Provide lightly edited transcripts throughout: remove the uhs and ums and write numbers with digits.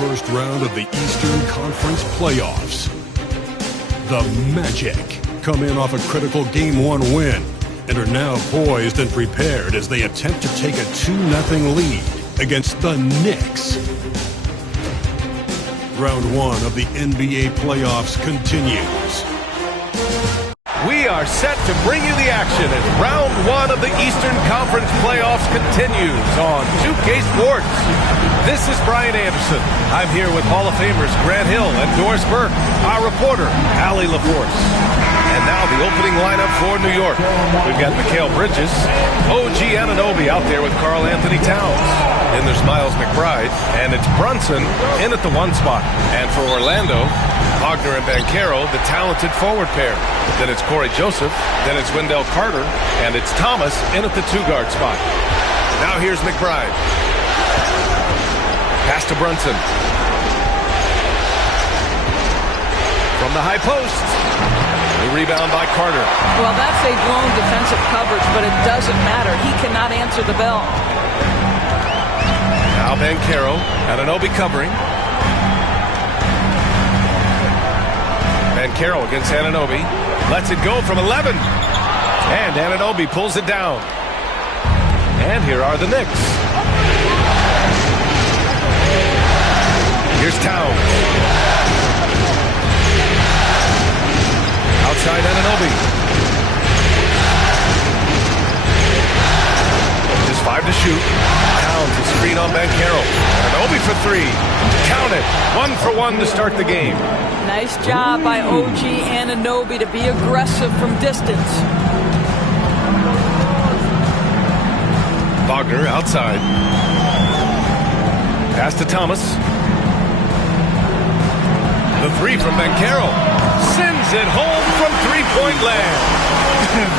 first round of the Eastern Conference playoffs. The Magic come in off a critical Game 1 win and are now poised and prepared as they attempt to take a 2-0 lead against the Knicks. Round 1 of the NBA playoffs continues. We are set to bring you the action as round 1 of the Eastern Conference playoffs continues on 2K Sports. This is Brian Anderson. I'm here with Hall of Famers Grant Hill and Doris Burke, our reporter, Allie LaForce. And now the opening lineup for New York. We've got Mikal Bridges, OG Anunoby out there with Karl Anthony Towns. Then there's Miles McBride, and it's Brunson in at the 1 spot. And for Orlando, Wagner and Banchero, the talented forward pair. Then it's Corey Joseph, then it's Wendell Carter, and it's Thomas in at the 2-guard spot. Now here's McBride. Pass to Brunson. From the high post. The rebound by Carter. Well, that's a blown defensive coverage, but it doesn't matter. He cannot answer the bell. Now Banchero, Anunoby covering. Banchero against Anunoby. Lets it go from 11. And Anunoby pulls it down. And here are the Knicks. Here's Towns. Outside Anunoby. Just 5 to shoot. Towns a screen on Banchero. Anunoby for 3. Count it. 1 for 1 to start the game. Nice job by OG Anunoby to be aggressive from distance. Wagner outside. Pass to Thomas. The 3 from Banchero. Sends it home from three-point land.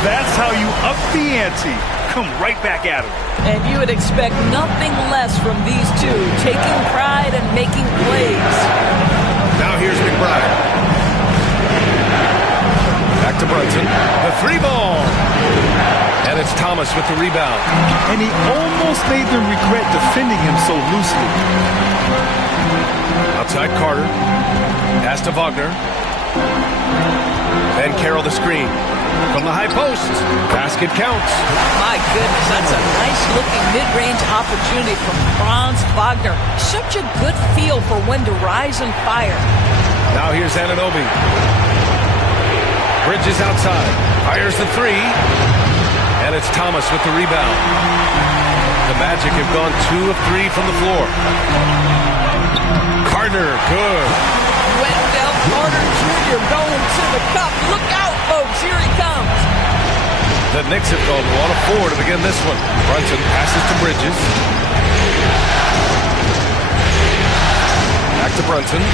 That's how you up the ante. Come right back at him. And you would expect nothing less from these two, taking pride and making plays. Now here's McBride. Back to Brunson. The 3 ball. And it's Thomas with the rebound. And he almost made them regret defending him so loosely. Outside Carter. Pass to Wagner. Banchero the screen. From the high post. Basket counts. My goodness, that's a nice-looking mid-range opportunity from Franz Wagner. Such a good feel for when to rise and fire. Now here's Anunoby. Bridges outside. Fires the 3. And it's Thomas with the rebound. The Magic have gone 2 of 3 from the floor. Carter, good. Wendell Carter Jr. going to the cup. Look out, folks. Here he comes. The Knicks have gone 1 of 4 to begin this one. Brunson passes to Bridges. Back to Brunson.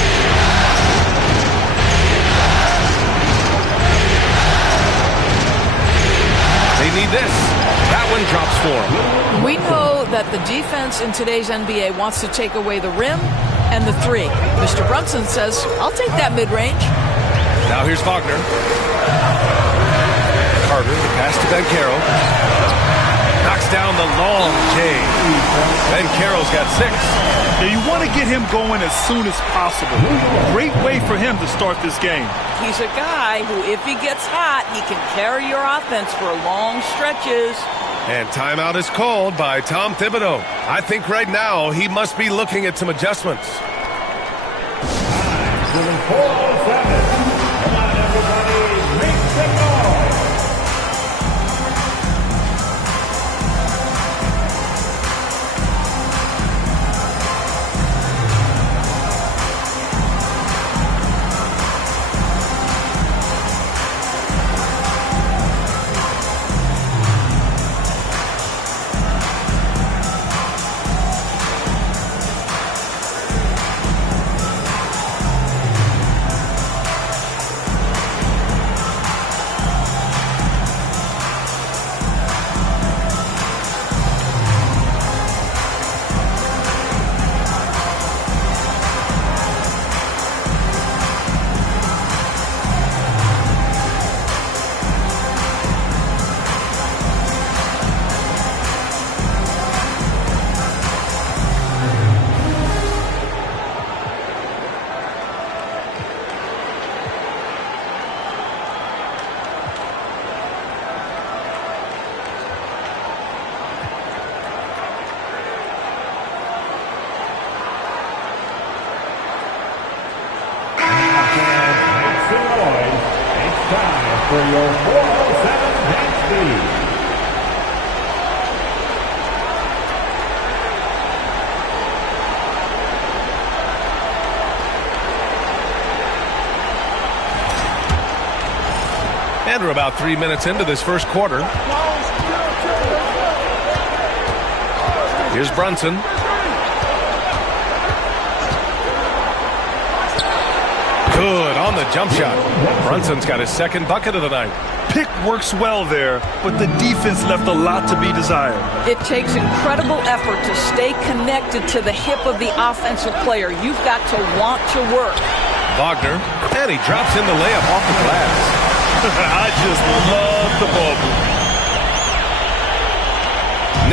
They need this. That one drops for them. We know that the defense in today's NBA wants to take away the rim and the 3. Mr. Brunson says, I'll take that mid-range. Now here's Wagner. Carter, the pass to Banchero. Knocks down the long J. Banchero's got 6. Yeah, you want to get him going as soon as possible. Great way for him to start this game. He's a guy who, if he gets hot, he can carry your offense for long stretches. And timeout is called by Tom Thibodeau. I think right now he must be looking at some adjustments. 407. Come on, everybody. Make some noise. for your 407 hand speed. And we're about 3 minutes into this first quarter. Here's Brunson. Good on the jump shot. Brunson's got his second bucket of the night. Pick works well there, but the defense left a lot to be desired. It takes incredible effort to stay connected to the hip of the offensive player. You've got to want to work. Wagner, and he drops in the layup off the glass. I just love the ball movement.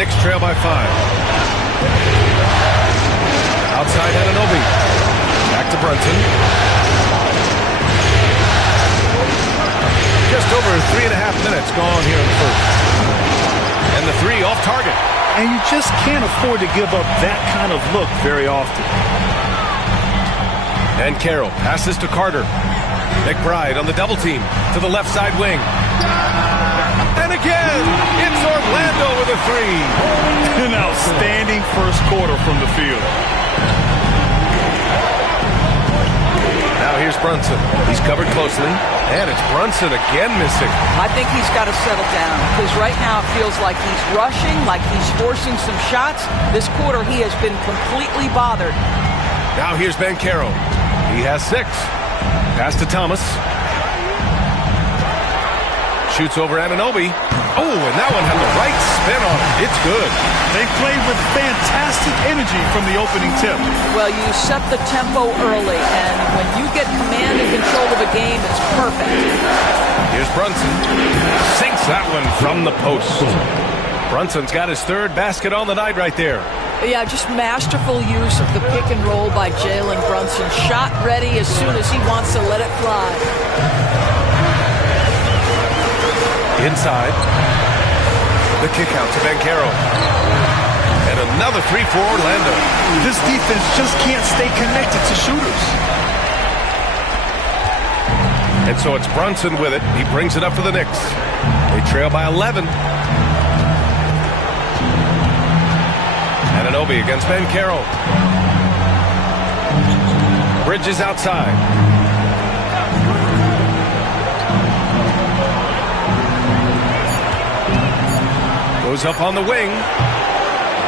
Knicks trail by 5. Outside Anunoby. Back to Brunson. Just over 3.5 minutes gone here in the first. And the three off target. And you just can't afford to give up that kind of look very often. And Carroll passes to Carter. McBride on the double team to the left side wing. And again, it's Orlando with a three. An outstanding first quarter from the field. Now here's Brunson. He's covered closely. And it's Brunson again missing. I think he's got to settle down because right now it feels like he's rushing, like he's forcing some shots. This quarter he has been completely bothered. Now here's Ben Carroll. He has 6. Pass to Thomas. Shoots over Anunoby. Oh, and that one had the right spin on it. It's good. They played with fantastic energy from the opening tip. Well, you set the tempo early, and when you get command and control of a game, it's perfect. Here's Brunson. Sinks that one from the post. Brunson's got his 3rd basket on the night right there. Yeah, just masterful use of the pick and roll by Jalen Brunson. Shot ready as soon as he wants to let it fly. Inside. The kick out to Ben Carroll. And another three for Orlando. This defense just can't stay connected to shooters. And so it's Brunson with it. He brings it up for the Knicks. They trail by 11. Anunoby against Ben Carroll. Bridges outside. Goes up on the wing.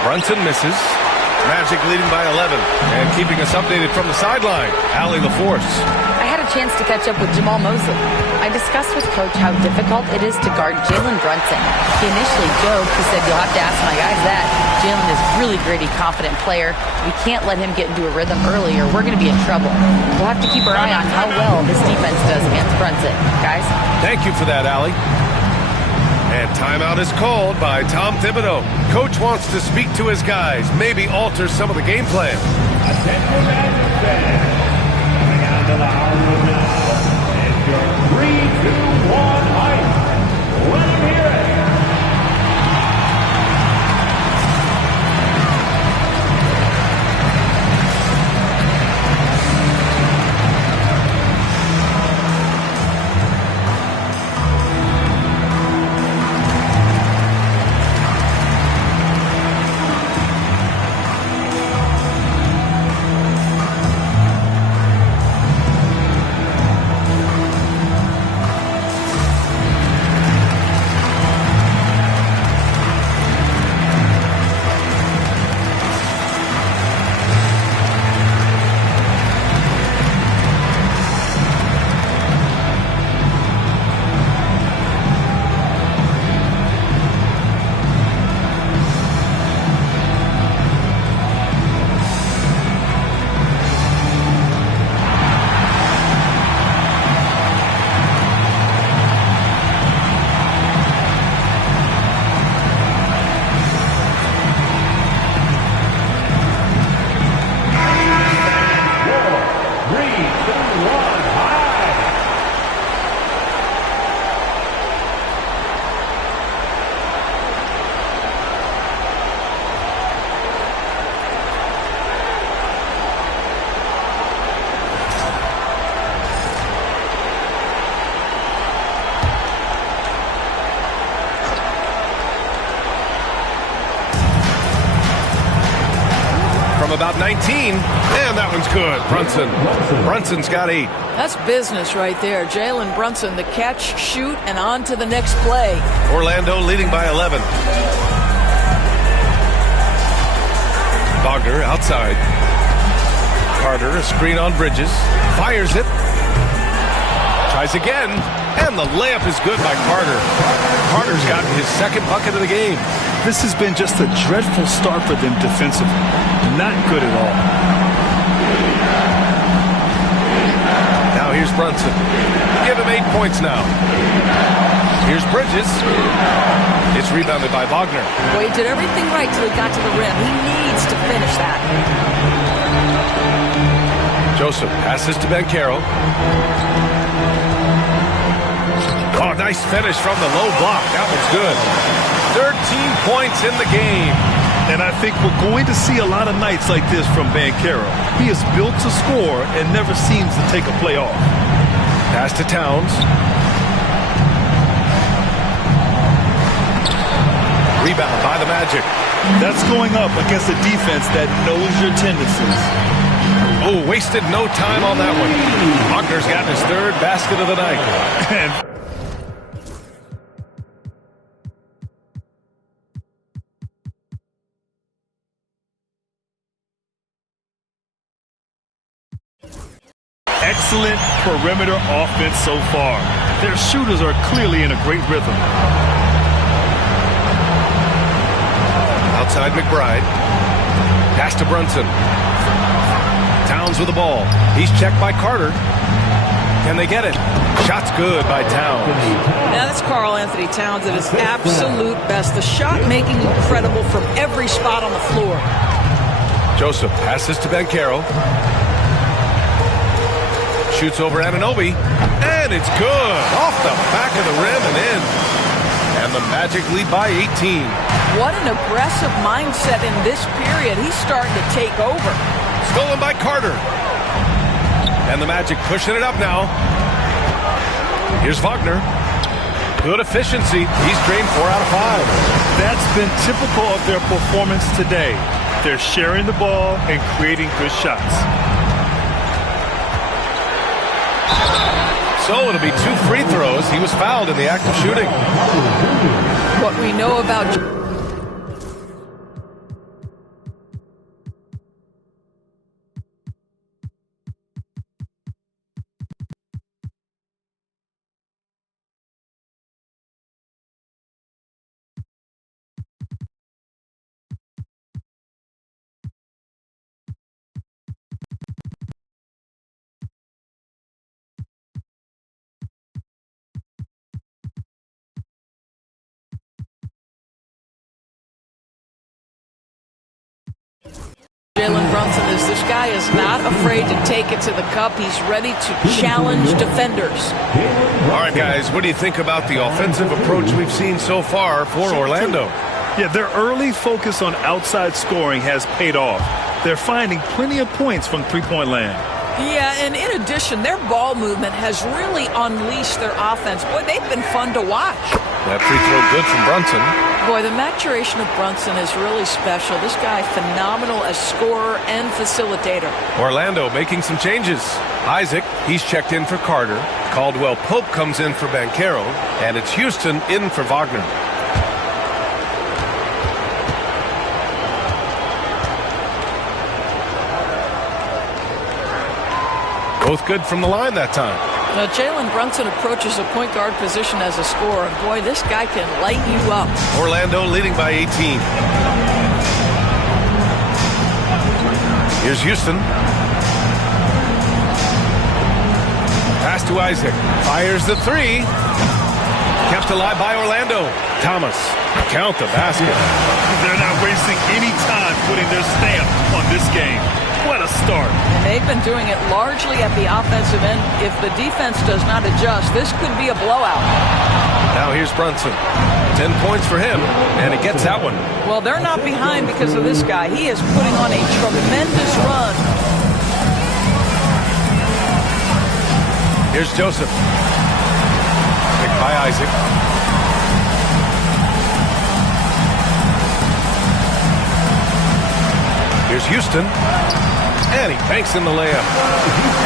Brunson misses. Magic leading by 11. And keeping us updated from the sideline, Allie LaForce. I had a chance to catch up with Jamal Mosley. I discussed with Coach how difficult it is to guard Jalen Brunson. He initially joked. He said, "You'll have to ask my guys that." Jalen is a really gritty, confident player. We can't let him get into a rhythm early or we're going to be in trouble. We'll have to keep our eye on how well this defense does against Brunson. Guys? Thank you for that, Allie. And timeout is called by Tom Thibodeau. Coach wants to speak to his guys, maybe alter some of the game plan. Attention Magic fans. Coming out to the hour room now. It's your 3-2-1 ice. Let him hear it. from about 19, and that one's good. Brunson's got 8. That's business right there. Jalen Brunson, the catch, shoot, and on to the next play. Orlando leading by 11. Wagner outside. Carter, a screen on Bridges. Fires it. Tries again. And the layup is good by Carter. Carter's gotten his second bucket of the game. This has been just a dreadful start for them defensively. Not good at all. Now here's Brunson. Give him 8 points now. Here's Bridges. It's rebounded by Wagner. Well, he did everything right till he got to the rim. He needs to finish that. Joseph passes to Banchero. Oh, nice finish from the low block. That was good. 13 points in the game. And I think we're going to see a lot of nights like this from Banchero. He is built to score and never seems to take a play off. Pass to Towns. Rebound by the Magic. That's going up against a defense that knows your tendencies. Oh, wasted no time on that one. Wagner's gotten his 3rd basket of the night. Excellent perimeter offense so far. Their shooters are clearly in a great rhythm. Outside McBride. Pass to Brunson. Towns with the ball. He's checked by Carter. Can they get it? Shot's good by Towns. Now that's Karl Anthony Towns at his absolute best. The shot making incredible from every spot on the floor. Joseph passes to Banchero. Shoots over Anunoby. And it's good. Off the back of the rim and in. And the Magic lead by 18. What an aggressive mindset in this period. He's starting to take over. Stolen by Carter. And the Magic pushing it up now. Here's Wagner. Good efficiency. He's drained 4 out of 5. That's been typical of their performance today. They're sharing the ball and creating good shots. So it'll be 2 free throws. He was fouled in the act of shooting. What we know about Jalen Brunson is this guy is not afraid to take it to the cup. He's ready to challenge defenders. All right, guys, what do you think about the offensive approach we've seen so far for Orlando? Yeah, their early focus on outside scoring has paid off. They're finding plenty of points from three-point land. Yeah, and in addition, their ball movement has really unleashed their offense. Boy, they've been fun to watch. That free throw good from Brunson. Boy, the maturation of Brunson is really special. This guy, phenomenal as scorer and facilitator. Orlando making some changes. Isaac, he's checked in for Carter. Caldwell Pope comes in for Banchero. And it's Houston in for Wagner. Both good from the line that time. Now, Jalen Brunson approaches a point guard position as a scorer. Boy, this guy can light you up. Orlando leading by 18. Here's Houston. Pass to Isaac. Fires the 3. Kept alive by Orlando. Thomas. Count the basket. They're not wasting any time putting their stamp on this game. What a start. And they've been doing it largely at the offensive end. If the defense does not adjust, this could be a blowout. Now here's Brunson. 10 points for him, and he gets that one. Well, they're not behind because of this guy. He is putting on a tremendous run. Here's Joseph. Picked by Isaac. Here's Houston. And he banks in the layup.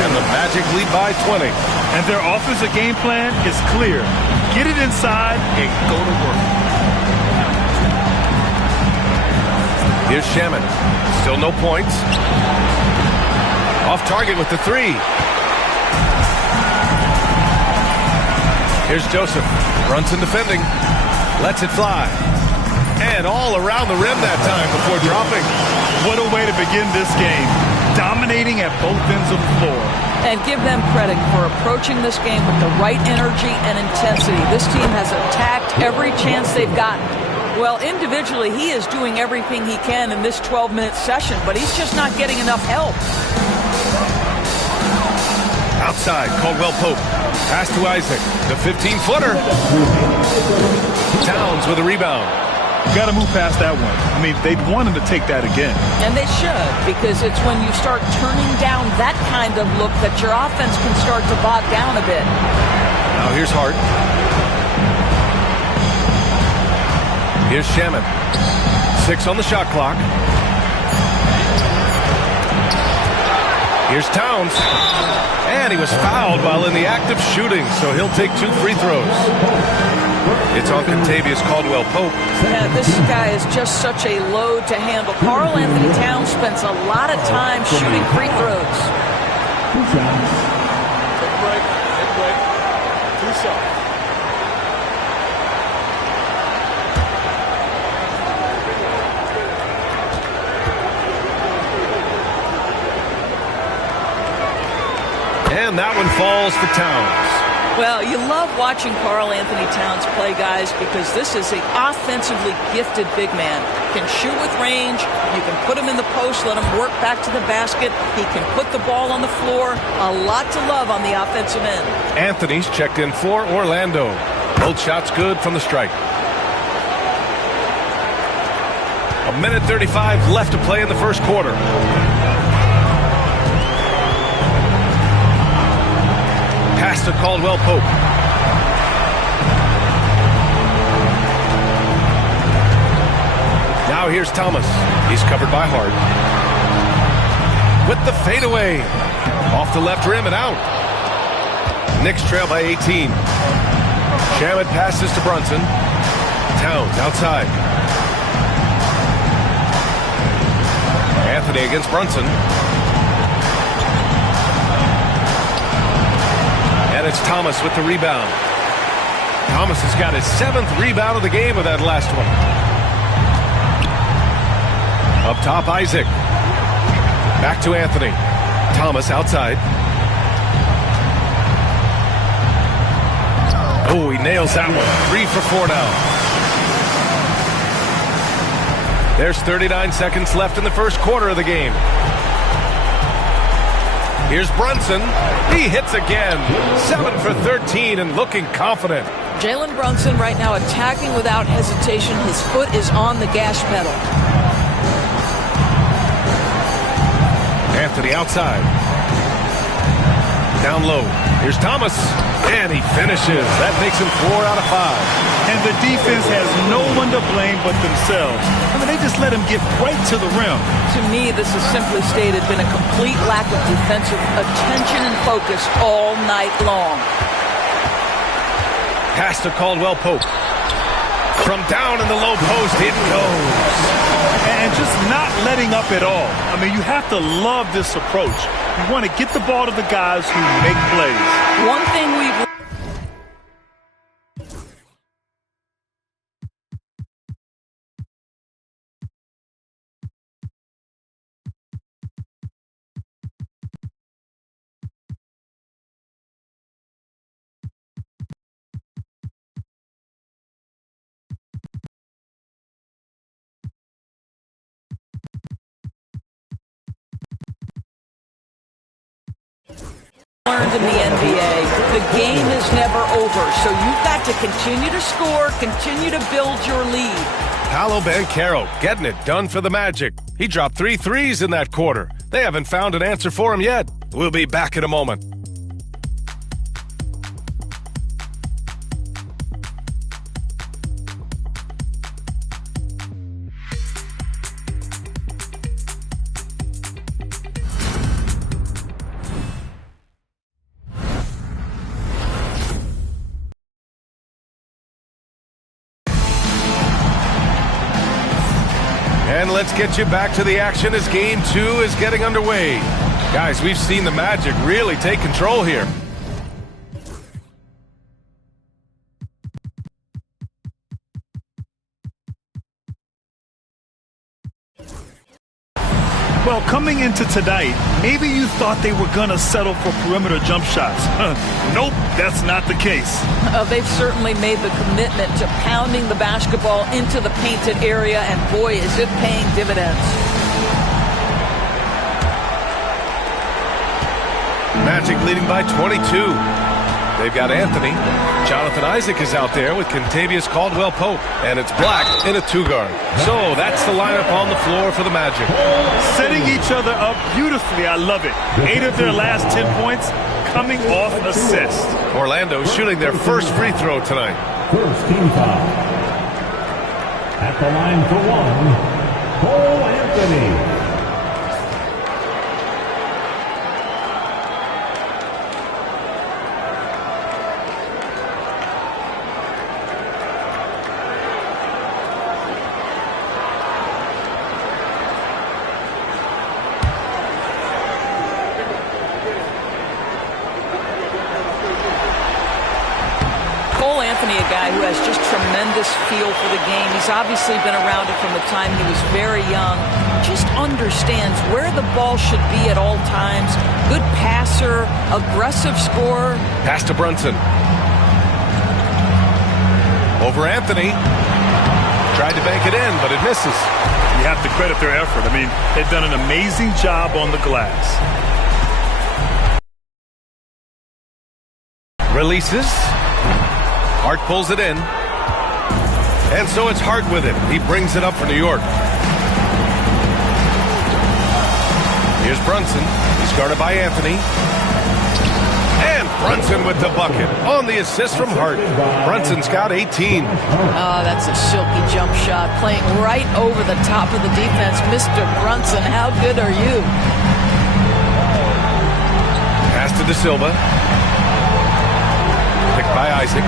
And the Magic lead by 20. And their offensive game plan is clear. Get it inside and go to work. Here's Shaman. Still no points. Off target with the three. Here's Joseph. Brunson defending. Lets it fly. And all around the rim that time before dropping. What a way to begin this game. Dominating at both ends of the floor. And give them credit for approaching this game with the right energy and intensity. This team has attacked every chance they've gotten. Well, individually, he is doing everything he can in this 12-minute session, but he's just not getting enough help. Outside, Caldwell Pope. Pass to Isaac. The 15-footer. Towns with a rebound. You got to move past that one. I mean, they'd want him to take that again. And they should, because it's when you start turning down that kind of look that your offense can start to bog down a bit. Now here's Hart. Here's Shaman. 6 on the shot clock. Here's Towns. And he was fouled while in the act of shooting, so he'll take 2 free throws. It's on Contavious Caldwell Pope. Yeah, this guy is just such a load to handle. Karl Anthony Towns spends a lot of time shooting free throws. Take a break. Take a break. 2 shots. And that one falls for Towns. Well, you love watching Karl Anthony Towns play, guys, because this is an offensively gifted big man. Can shoot with range. You can put him in the post, let him work back to the basket. He can put the ball on the floor. A lot to love on the offensive end. Anthony's checked in for Orlando. Both shots good from the strike. 1:35 left to play in the first quarter. Pass to Caldwell Pope. Now here's Thomas. He's covered by Hart. With the fadeaway. Off the left rim and out. Knicks trail by 18. Shaman passes to Brunson. Towns outside. Anthony against Brunson. And it's Thomas with the rebound. Thomas has got his 7th rebound of the game with that last one. Up top, Isaac. Back to Anthony. Thomas outside. Oh, he nails that one. 3 for 4 now. There's 39 seconds left in the first quarter of the game. Here's Brunson. He hits again. 7 for 13 and looking confident. Jalen Brunson right now attacking without hesitation. His foot is on the gas pedal. Anthony outside. Down low. Here's Thomas. And he finishes. That makes him 4 out of 5. And the defense has no one to blame but themselves. I mean, they just let him get right to the rim. To me, this is simply stated been a complete lack of defensive attention and focus all night long. Pass to Caldwell Pope. From down in the low post, it goes. And just not letting up at all. I mean, you have to love this approach. You want to get the ball to the guys who make plays. One thing we've learned in the NBA, the game is never over, so you've got to continue to score, continue to build your lead. Paolo Banchero getting it done for the Magic. He dropped 3 threes in that quarter. They haven't found an answer for him yet. We'll be back in a moment. And let's get you back to the action as game 2 is getting underway. Guys, we've seen the Magic really take control here. Well, coming into tonight, maybe you thought they were going to settle for perimeter jump shots. Nope, that's not the case. They've certainly made the commitment to pounding the basketball into the painted area, and boy, is it paying dividends. Magic leading by 22. They've got Anthony. Jonathan Isaac is out there with Kentavious Caldwell-Pope. And it's Black in a 2-guard. So that's the lineup on the floor for the Magic. Setting each other up beautifully. I love it. 8 of their last 10 points coming off assist. Orlando shooting their first free throw tonight. First team foul. At the line for one, Cole Anthony. A guy who has just tremendous feel for the game. He's obviously been around it from the time he was very young. Just understands where the ball should be at all times. Good passer, aggressive scorer. Pass to Brunson. Over Anthony. Tried to bank it in, but it misses. You have to credit their effort. I mean, they've done an amazing job on the glass. Releases. Hart pulls it in. And so it's Hart with it. He brings it up for New York. Here's Brunson. He's guarded by Anthony. And Brunson with the bucket on the assist from Hart. Brunson's got 18. Oh, that's a silky jump shot. Playing right over the top of the defense. Mr. Brunson, how good are you? Pass to De Silva. Picked by Isaac.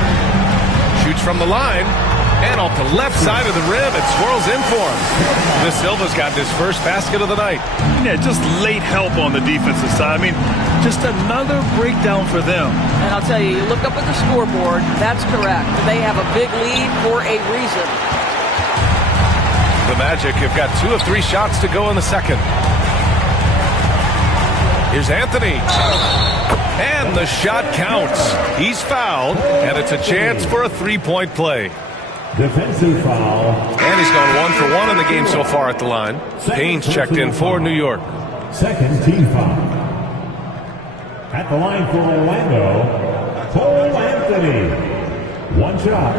Shoots from the line, and off the left side of the rim, it swirls in for him. De Silva's got his first basket of the night. Yeah, just late help on the defensive side. I mean, just another breakdown for them. And I'll tell you, you look up at the scoreboard, that's correct. They have a big lead for a reason. The Magic have got 2 of 3 shots to go in the second. Here's Anthony. And the shot counts. He's fouled, and it's a chance for a 3-point play. Defensive foul. And he's gone 1 for 1 in the game so far at the line. Payne's checked in for New York. Second team foul. At the line for Orlando, Cole Anthony. 1 shot.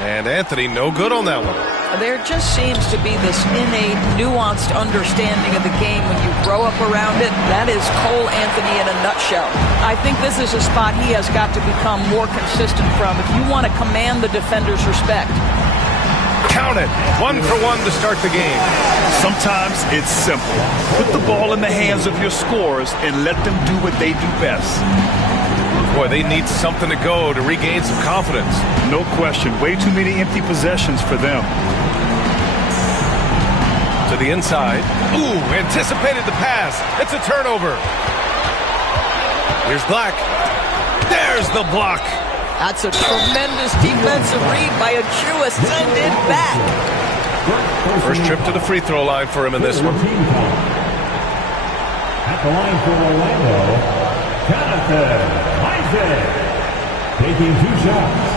And Anthony, no good on that one. There just seems to be this innate, nuanced understanding of the game when you grow up around it. That is Cole Anthony in a nutshell. I think this is a spot he has got to become more consistent from if you want to command the defender's respect. Count it. 1 for 1 to start the game. Sometimes it's simple. Put the ball in the hands of your scorers and let them do what they do best. Boy, they need something to go to regain some confidence. No question. Way too many empty possessions for them. To the inside. Ooh, anticipated the pass. It's a turnover. Here's Black. There's the block. That's a tremendous defensive read by Achua. Send it back. First trip to the free throw line for him in this one. At the line for Orlando, Jonathan Isaac, taking 2 shots.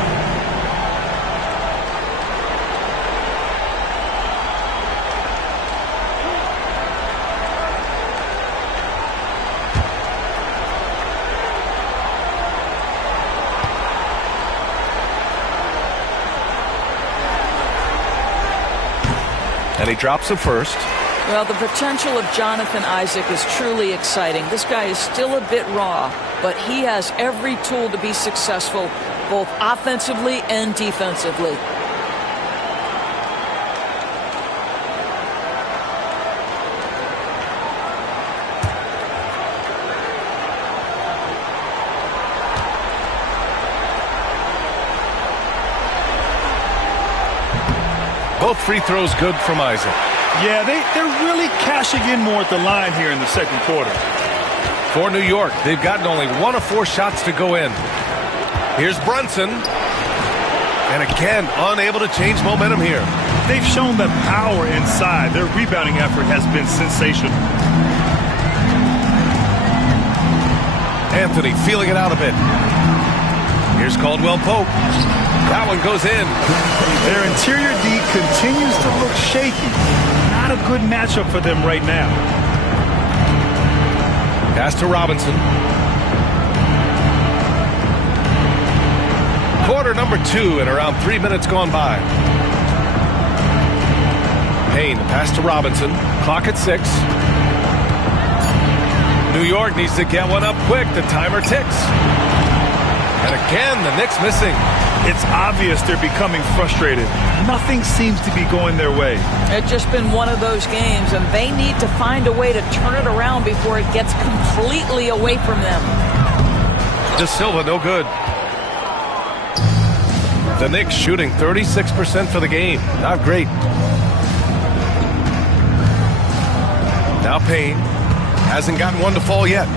And he drops the first. Well, the potential of Jonathan Isaac is truly exciting. This guy is still a bit raw, but he has every tool to be successful, both offensively and defensively. Both free throws good from Isaac. Yeah, they're really cashing in more at the line here in the second quarter. For New York, they've gotten only 1 of 4 shots to go in. Here's Brunson. And again, unable to change momentum here. They've shown that power inside. Their rebounding effort has been sensational. Anthony feeling it out a bit. Here's Caldwell Pope. That one goes in. Their interior D continues to look shaky. Not a good matchup for them right now. Pass to Robinson. Quarter number 2 and around 3 minutes gone by. Payne, pass to Robinson. Clock at 6. New York needs to get one up quick. The timer ticks. And again, the Knicks missing. It's obvious they're becoming frustrated. Nothing seems to be going their way. It's just been one of those games, and they need to find a way to turn it around before it gets completely away from them. De Silva, no good. The Knicks shooting 36% for the game. Not great. Now Payne. Hasn't gotten one to fall yet.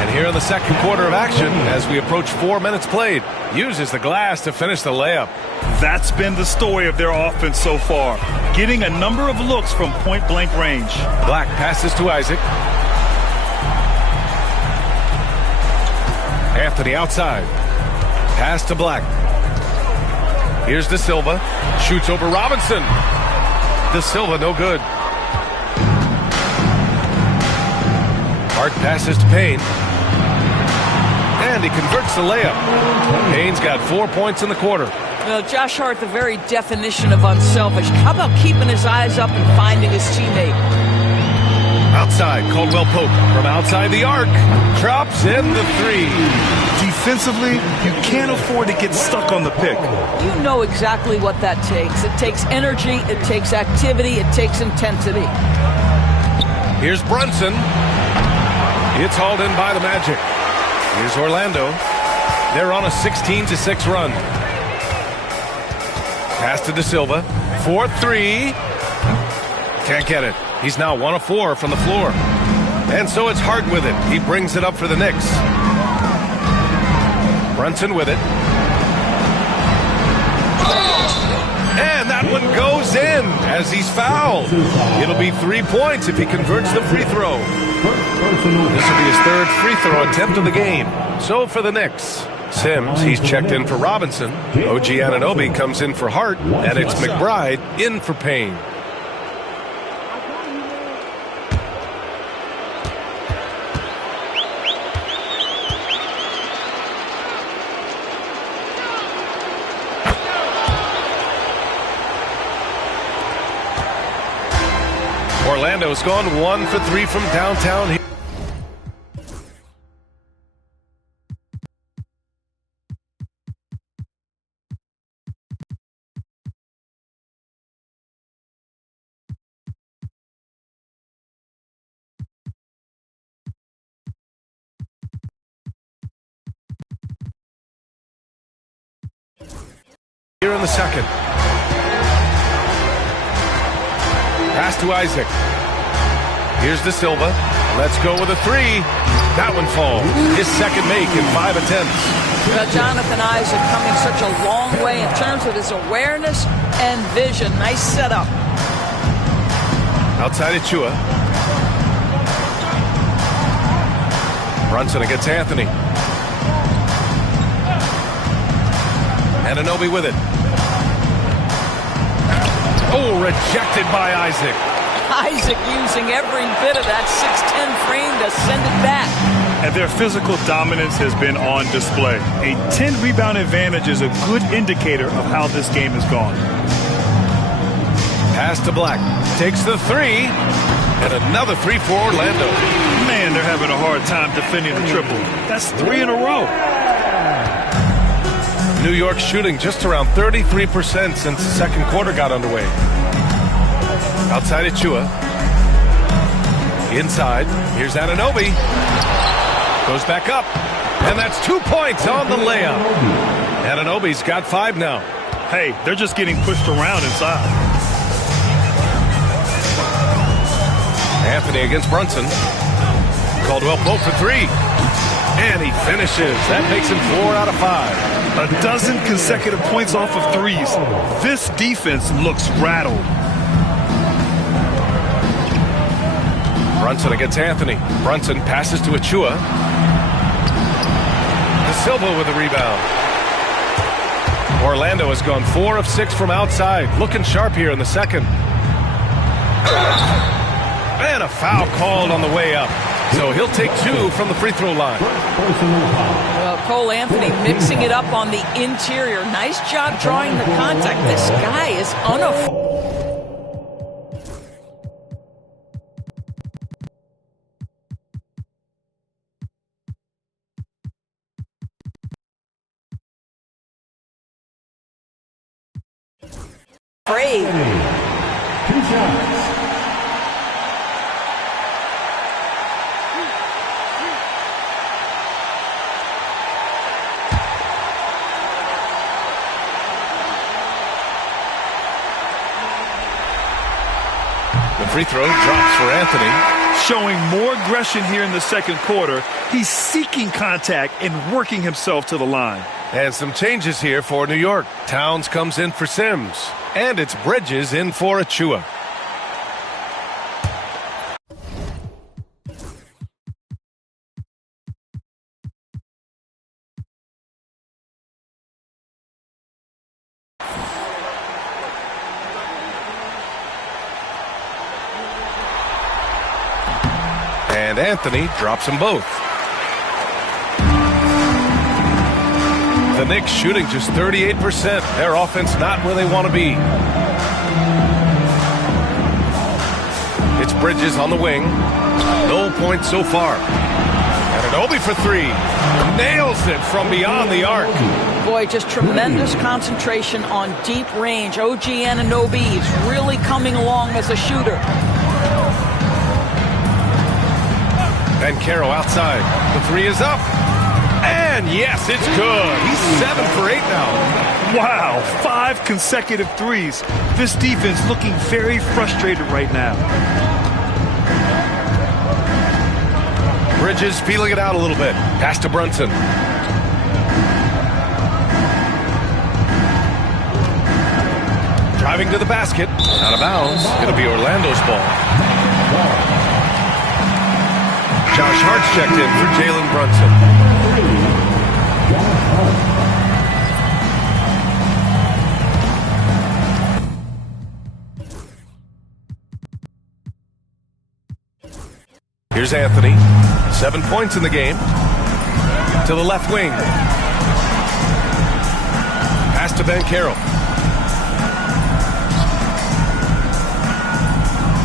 And here in the second quarter of action, as we approach 4 minutes played, uses the glass to finish the layup. That's been the story of their offense so far. Getting a number of looks from point-blank range. Black passes to Isaac. Anthony outside. Pass to Black. Here's De Silva. Shoots over Robinson. De Silva, no good. Hart passes to Payne. And he converts the layup. Payne's got 4 points in the quarter. Well, Josh Hart, the very definition of unselfish. How about keeping his eyes up and finding his teammate? Outside, Caldwell Pope from outside the arc. Drops in the 3. Defensively, you can't afford to get stuck on the pick. You know exactly what that takes. It takes energy, it takes activity, it takes intensity. Here's Brunson. It's hauled in by the Magic. Here's Orlando. They're on a 16-6 run. Pass to De Silva. 4-3. Can't get it. He's now 1 of 4 from the floor. And so it's Hart with it. He brings it up for the Knicks. Brunson with it. And that one goes in as he's fouled. It'll be 3 points if he converts the free throw. This will be his 3rd free throw attempt of the game. So for the Knicks, Sims, he's checked in for Robinson. OG Anunoby comes in for Hart. And it's McBride in for Payne. Orlando's gone 1 for 3 from downtown. Here in the second. Pass to Isaac. Here's De Silva. Let's go with a 3. That one falls. His second make in 5 attempts. Well, Jonathan Isaac coming such a long way in terms of his awareness and vision. Nice setup. Outside of Chua. Brunson against Anthony. Anunoby with it. Oh, rejected by Isaac. Isaac using every bit of that 6'10 frame to send it back. And their physical dominance has been on display. A 10-rebound advantage is a good indicator of how this game has gone. Pass to Black. Takes the 3. And another 3 for Orlando. Man, they're having a hard time defending the triple. That's 3 in a row. New York shooting just around 33% since the second quarter got underway. Outside of Chua. Inside. Here's Anunoby. Goes back up. And that's 2 points on the layup. Anunoby's got 5 now. Hey, they're just getting pushed around inside. Anthony against Brunson. Caldwell Pope for 3. And he finishes. That makes him 4 out of 5. A dozen consecutive points off of threes. This defense looks rattled. Brunson against Anthony. Brunson passes to Achua. De Silva with a rebound. Orlando has gone 4 of 6 from outside. Looking sharp here in the second. And a foul called on the way up. So he'll take 2 from the free throw line. Well, Cole Anthony mixing it up on the interior. Nice job drawing the contact. This guy is unafraid. Two shots. The free throw drops for Anthony. Showing more aggression here in the second quarter. He's seeking contact and working himself to the line. And some changes here for New York. Towns comes in for Sims. And it's Bridges in for Achua. And Anthony drops them both. The Knicks shooting just 38%. Their offense not where they want to be. It's Bridges on the wing. No points so far. Anunoby for 3. Nails it from beyond the arc. Boy, just tremendous concentration on deep range. OG Anunoby is really coming along as a shooter. And Caro outside. The 3 is up. And yes, it's good. He's 7 for 8 now. Wow, 5 consecutive threes. This defense looking very frustrated right now. Bridges feeling it out a little bit. Pass to Brunson. Driving to the basket. Out of bounds. It'll be Orlando's ball. Josh Hart's checked in for Jalen Brunson. Here's Anthony. 7 points in the game. To the left wing. Pass to Banchero.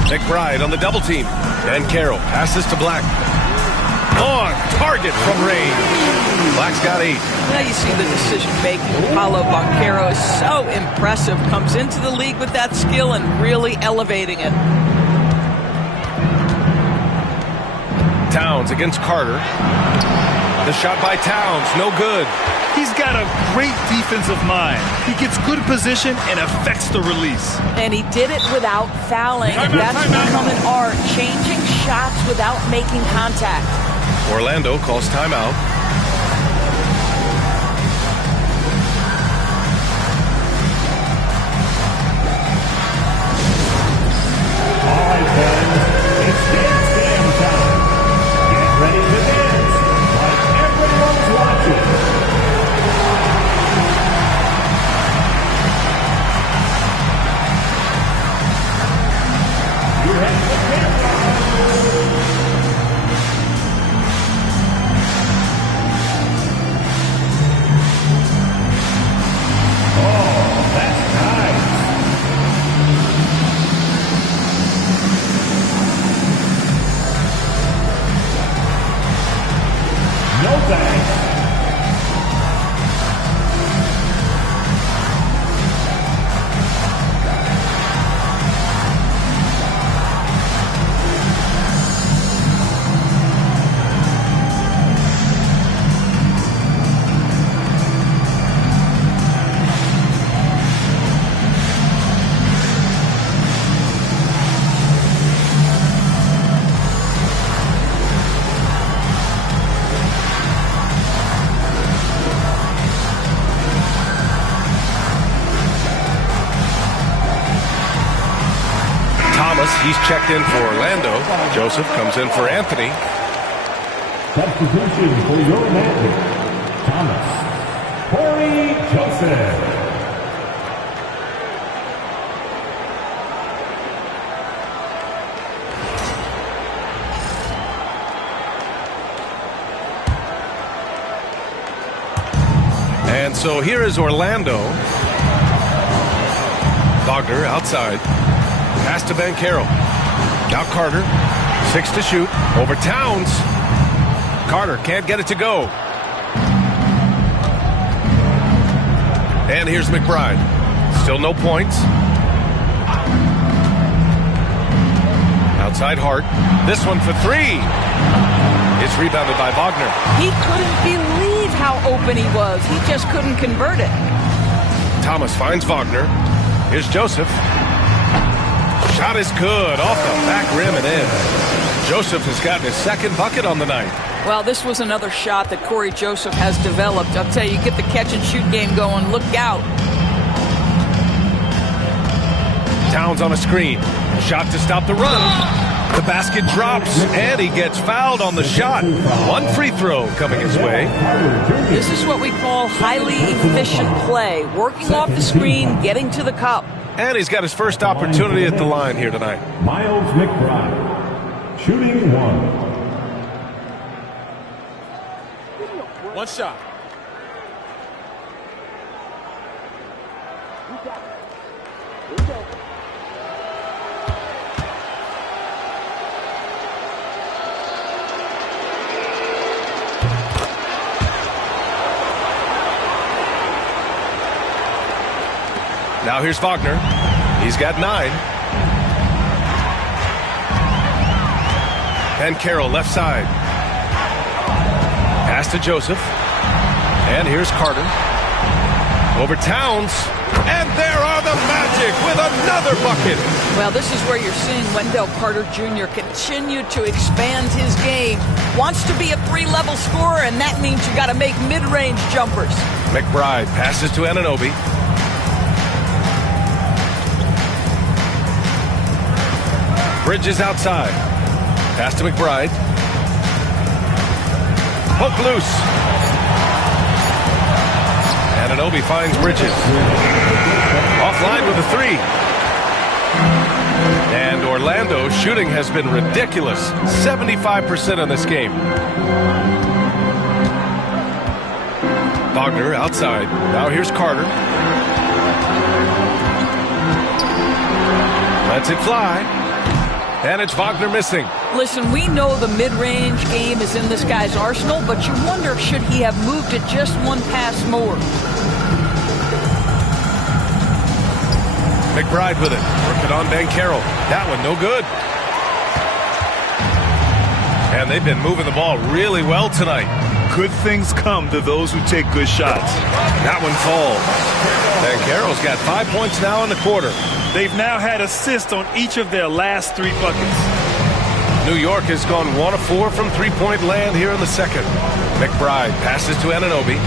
McBride on the double team. Banchero passes to Black. On target from range. Black's got 8. Now you see the decision-making. Paulo Banchero is so impressive. Comes into the league with that skill and really elevating it. Towns against Carter. The shot by Towns, no good. He's got a great defensive mind. He gets good position and affects the release. And he did it without fouling. That's become an art. Changing shots without making contact. Orlando calls timeout. All right, fans, it's dance time. Get ready to dance like everyone's watching. You have the camera. Oh, that's nice. he's checked in for Orlando. Joseph comes in for Anthony. Substitution for your man, Thomas. Corey Joseph. And so here is Orlando. Wagner outside. Pass to Banchero. Now Carter. 6 to shoot. Over Towns. Carter can't get it to go. And here's McBride. Still no points. Outside Hart. This one for 3. It's rebounded by Wagner. He couldn't believe how open he was. He just couldn't convert it. Thomas finds Wagner. Here's Joseph. Shot is good. Off the back rim and in. Joseph has gotten his second bucket on the night. Well, this was another shot that Corey Joseph has developed. I'll tell you, get the catch-and-shoot game going. Look out. Towns on a screen. Shot to stop the run. The basket drops, and he gets fouled on the shot. One free throw coming his way. This is what we call highly efficient play. Working off the screen, getting to the cup. And he's got his first opportunity at the line here tonight. Miles McBride, shooting 1. One shot. Now here's Wagner. He's got 9. And Carroll left side. Pass to Joseph. And here's Carter. Over Towns. And there are the Magic with another bucket. Well, this is where you're seeing Wendell Carter Jr. continue to expand his game. Wants to be a 3-level scorer, and that means you got to make mid-range jumpers. McBride passes to Anunoby. Bridges outside. Pass to McBride. Hook loose. Anunoby finds Bridges. Offline with a 3. And Orlando's shooting has been ridiculous. 75% in this game. Wagner outside. Now here's Carter. Lets it fly. And it's Wagner missing. Listen, we know the mid-range game is in this guy's arsenal, but you wonder, should he have moved it just one pass more? McBride with it. Working on Banchero. That one no good. And they've been moving the ball really well tonight. Good things come to those who take good shots. That one falls. Banchero's got 5 points now in the quarter. They've now had assists on each of their last 3 buckets. New York has gone 1 of 4 from three-point land here in the second. McBride passes to Anunoby.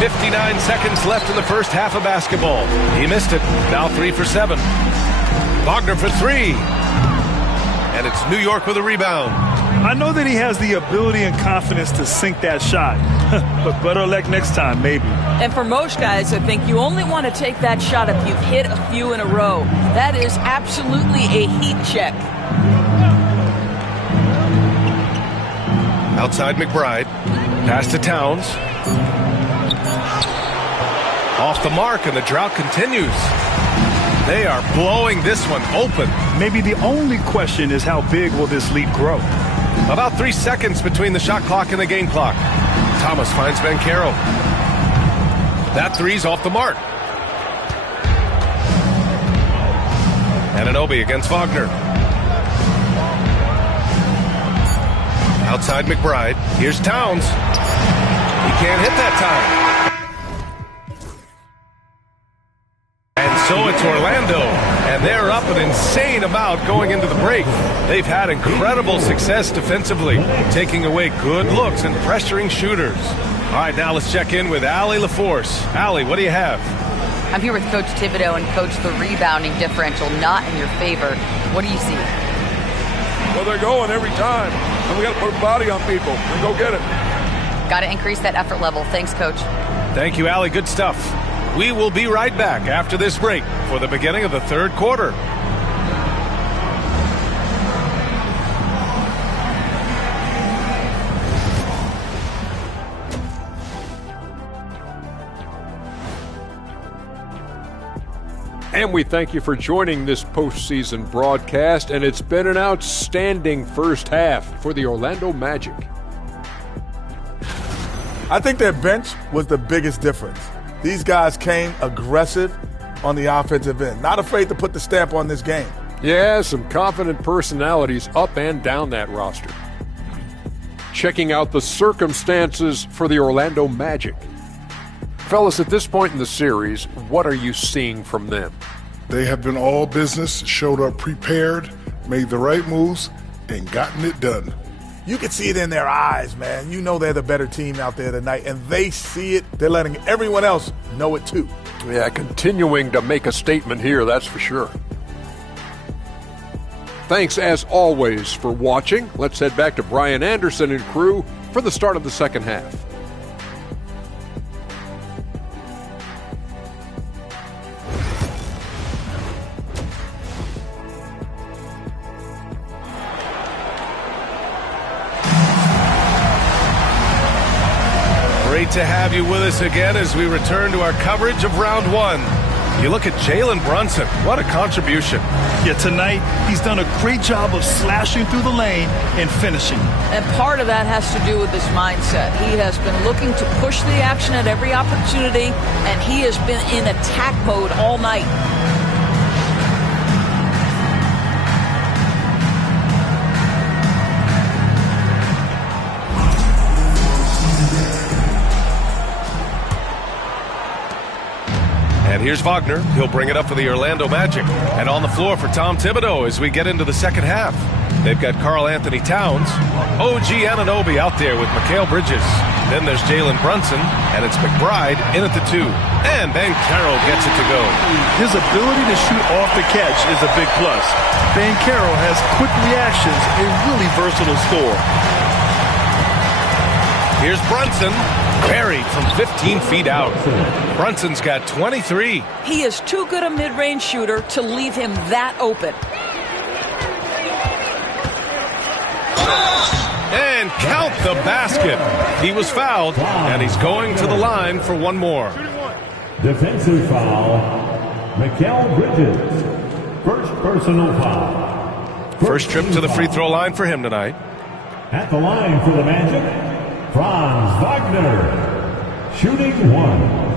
59 seconds left in the first half of basketball. He missed it. Now 3 for 7. Wagner for 3. And it's New York with a rebound. I know that he has the ability and confidence to sink that shot. But better luck next time, maybe. And for most guys, I think you only want to take that shot if you've hit a few in a row. That is absolutely a heat check. Outside McBride. Pass to Towns. Off the mark, and the drought continues. They are blowing this one open. Maybe the only question is how big will this lead grow? About 3 seconds between the shot clock and the game clock. Thomas finds Banchero. That 3's off the mark. Anunoby against Wagner. Outside McBride. Here's Towns. He can't hit that time. And so it's Orlando, and they're up an insane amount going into the break. They've had incredible success defensively, taking away good looks and pressuring shooters. All right, now let's check in with Allie LaForce. Allie, what do you have? I'm here with Coach Thibodeau, and Coach, the rebounding differential not in your favor. What do you see? Well, they're going every time, and we got to put a body on people and go get it. Got to increase that effort level. Thanks, Coach. Thank you, Allie. Good stuff. We will be right back after this break for the beginning of the third quarter. And we thank you for joining this postseason broadcast, and it's been an outstanding first half for the Orlando Magic. I think their bench was the biggest difference. These guys came aggressive on the offensive end, not afraid to put the stamp on this game. Yeah, some confident personalities up and down that roster. Checking out the circumstances for the Orlando Magic. Fellas, at this point in the series, what are you seeing from them? They have been all business, showed up prepared, made the right moves, and gotten it done. You can see it in their eyes, man. You know they're the better team out there tonight, and they see it. They're letting everyone else know it too. Yeah, continuing to make a statement here, that's for sure. Thanks, as always, for watching. Let's head back to Brian Anderson and crew for the start of the second half. Great to have you with us again as we return to our coverage of round one. You look at Jalen Brunson. What a contribution. Yeah, tonight he's done a great job of slashing through the lane and finishing. And part of that has to do with his mindset. He has been looking to push the action at every opportunity, and he has been in attack mode all night. And here's Wagner. He'll bring it up for the Orlando Magic. And on the floor for Tom Thibodeau as we get into the second half. They've got Karl Anthony Towns, OG Anunoby out there with Mikal Bridges. Then there's Jalen Brunson, and it's McBride in at the 2. And Banchero gets it to go. His ability to shoot off the catch is a big plus. Banchero has quick reactions, a really versatile scorer. Here's Brunson, buried from 15 feet out. Brunson's got 23. He is too good a mid-range shooter to leave him that open. And count the basket. He was fouled, and he's going to the line for one more. Defensive foul, Mikal Bridges. First personal foul. First trip to the free throw line for him tonight. At the line for the Magic, Franz Wagner, shooting 1.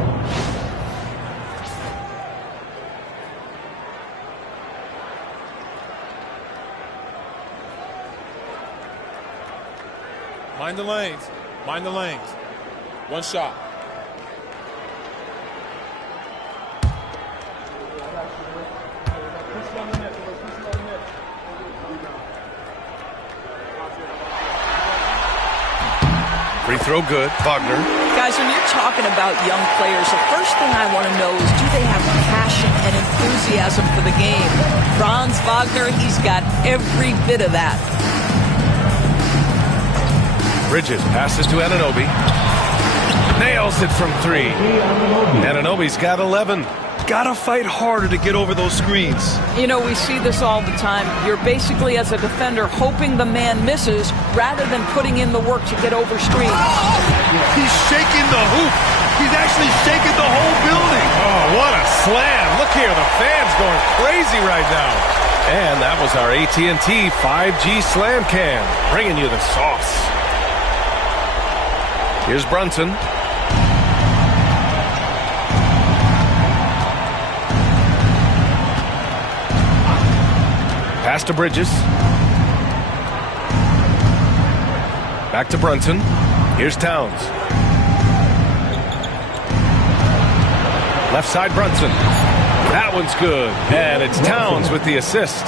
Mind the lanes. Mind the lanes. One shot. Free throw good, Wagner. Guys, when you're talking about young players, the first thing I want to know is, do they have passion and enthusiasm for the game? Franz Wagner, he's got every bit of that. Bridges passes to Anunoby. Nails it from 3. Anunoby's got 11. Gotta fight harder to get over those screens. You know, we see this all the time. You're basically, as a defender, hoping the man misses rather than putting in the work to get over screens. He's shaking the hoop. He's actually shaking the whole building. Oh, what a slam. Look here, the fans going crazy right now. And that was our AT&T 5G Slam Cam, bringing you the sauce. Here's Brunson. Pass to Bridges. Back to Brunson. Here's Towns. Left side Brunson. That one's good. And it's Towns with the assist.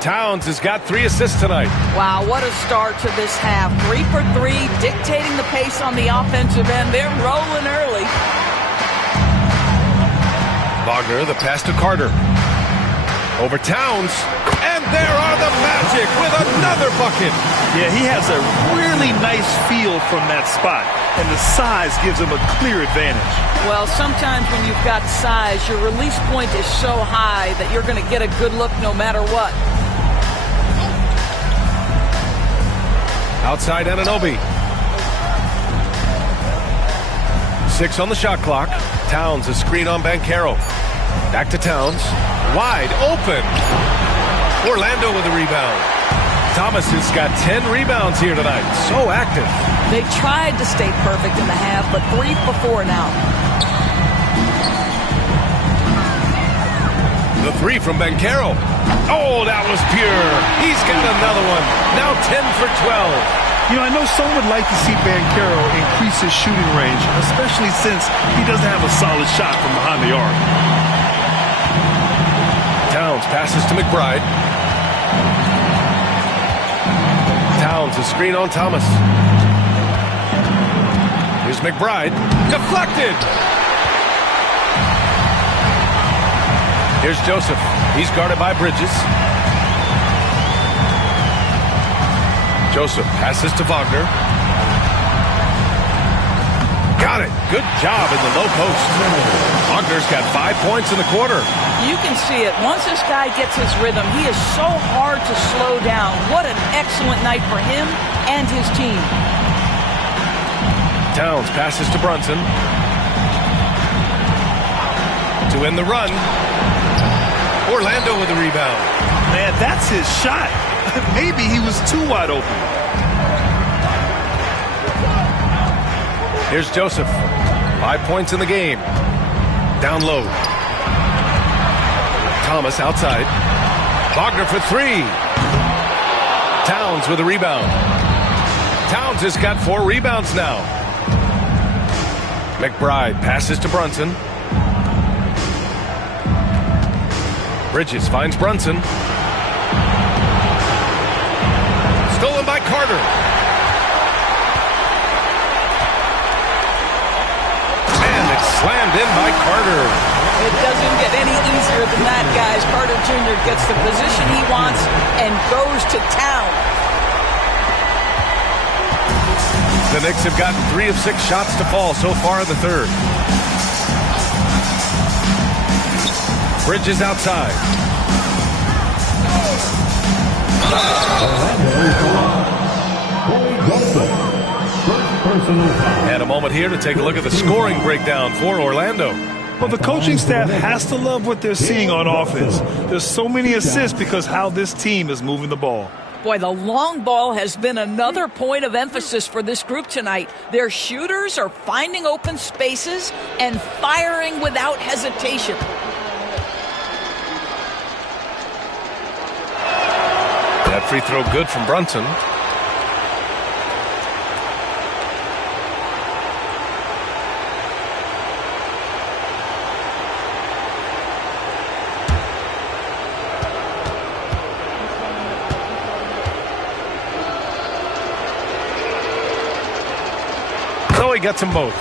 Towns has got 3 assists tonight. Wow, what a start to this half. 3 for 3, dictating the pace on the offensive end. They're rolling early. Wagner, the pass to Carter. Over Towns. And there are the Magic with another bucket. Yeah, he has a really nice feel from that spot, and the size gives him a clear advantage. Well, sometimes when you've got size, your release point is so high that you're going to get a good look no matter what. Outside Anunoby. 6 on the shot clock. Towns, a screen on Banchero. Back to Towns. Wide open. Orlando with a rebound. Thomas has got 10 rebounds here tonight. So active. They tried to stay perfect in the half, but 3 for 4 now. The 3 from Banchero. Oh, that was pure. He's got another one. Now 10 for 12. You know, I know some would like to see Banchero increase his shooting range, especially since he doesn't have a solid shot from behind the arc. Towns passes to McBride. Towns, a screen on Thomas. Here's McBride. Deflected. Here's Joseph. He's guarded by Bridges. Joseph passes to Wagner. Got it. Good job in the low post. Wagner's got 5 points in the quarter. You can see it. Once this guy gets his rhythm, he is so hard to slow down. What an excellent night for him and his team. Towns passes to Brunson. To end the run. Orlando with the rebound. Man, that's his shot. Maybe he was too wide open. Here's Joseph. 5 points in the game. Down low. Thomas outside. Wagner for 3. Towns with a rebound. Towns has got 4 rebounds now. McBride passes to Brunson. Bridges finds Brunson. Stolen by Carter. And it's slammed in by Carter. It doesn't get any easier than that, guys. Carter Jr. gets the position he wants and goes to town. The Knicks have gotten 3 of 6 shots to fall so far in the third. Bridges outside. And a moment here to take a look at the scoring breakdown for Orlando. Well, the coaching staff has to love what they're seeing on offense. There's so many assists because how this team is moving the ball. Boy, the long ball has been another point of emphasis for this group tonight. Their shooters are finding open spaces and firing without hesitation. That free throw good from Brunson. So he gets them both.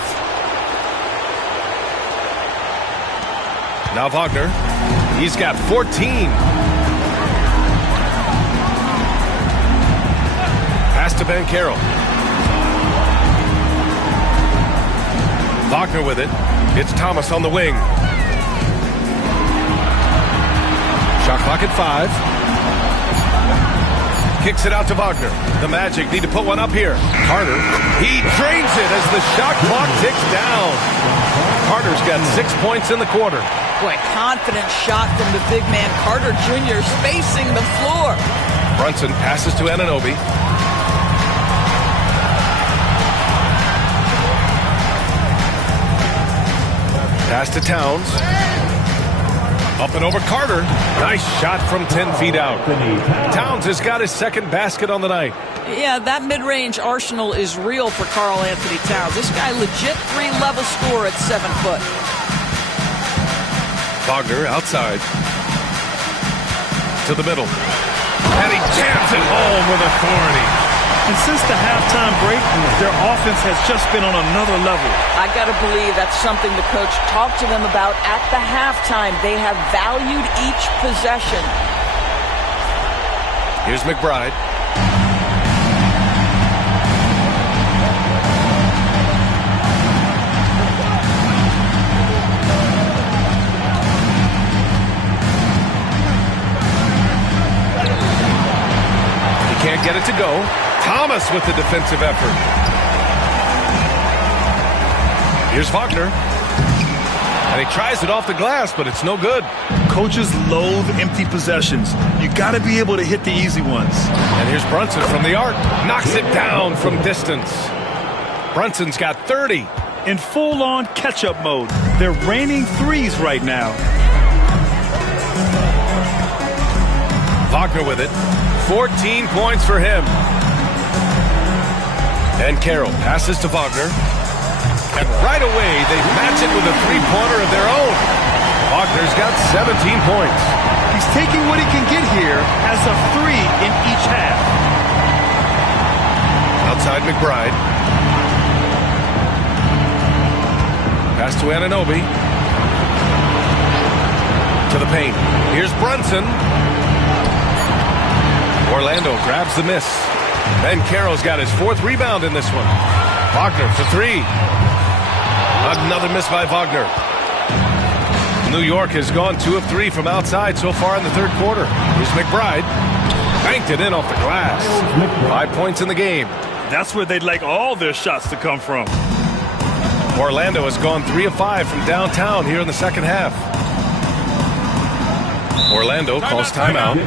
Now Wagner. He's got 14. Pass to Banchero. Wagner with it. It's Thomas on the wing. Shot clock at 5. Kicks it out to Wagner. The Magic need to put one up here. Carter, he drains it as the shot clock ticks down. Carter's got 6 points in the quarter. Boy, confident shot from the big man. Carter Jr. spacing the floor. Brunson passes to Anunoby. Pass to Towns. Up and over Carter. Nice shot from 10 feet out. Towns has got his second basket on the night. Yeah, that mid-range arsenal is real for Karl Anthony Towns. This guy legit 3-level scorer at 7 foot. Wagner outside. To the middle. And he jams it home with authority. And since the halftime break, their offense has just been on another level. I got to believe that's something the coach talked to them about at the halftime. They have valued each possession. Here's McBride. Can't get it to go. Thomas with the defensive effort. Here's Wagner. And he tries it off the glass, but it's no good. Coaches loathe empty possessions. You got to be able to hit the easy ones. And here's Brunson from the arc. Knocks it down from distance. Brunson's got 30. In full-on catch-up mode. They're raining threes right now. Wagner with it. 14 points for him. And Carroll passes to Wagner. And right away, they match it with a three-pointer of their own. Wagner's got 17 points. He's taking what he can get here as a three in each half. Outside McBride. Pass to Anunoby. To the paint. Here's Brunson. Orlando grabs the miss. Ben Carroll's got his fourth rebound in this one. Wagner for three. Another miss by Wagner. New York has gone 2 of 3 from outside so far in the third quarter. Here's McBride. Banked it in off the glass. 5 points in the game. That's where they'd like all their shots to come from. Orlando has gone 3 of 5 from downtown here in the second half. Orlando calls timeout.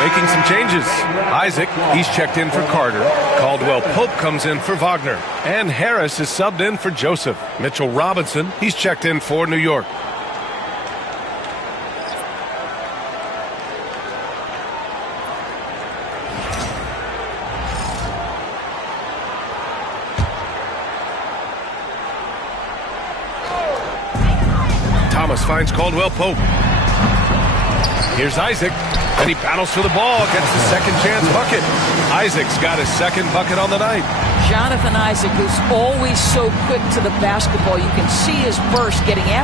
Making some changes. Isaac, he's checked in for Carter. Caldwell Pope comes in for Wagner. And Harris is subbed in for Joseph. Mitchell Robinson, he's checked in for New York. Thomas finds Caldwell Pope. Here's Isaac. And he battles for the ball, gets the second chance bucket. Isaac's got his second bucket on the night. Jonathan Isaac, who's always so quick to the basketball. You can see his burst getting after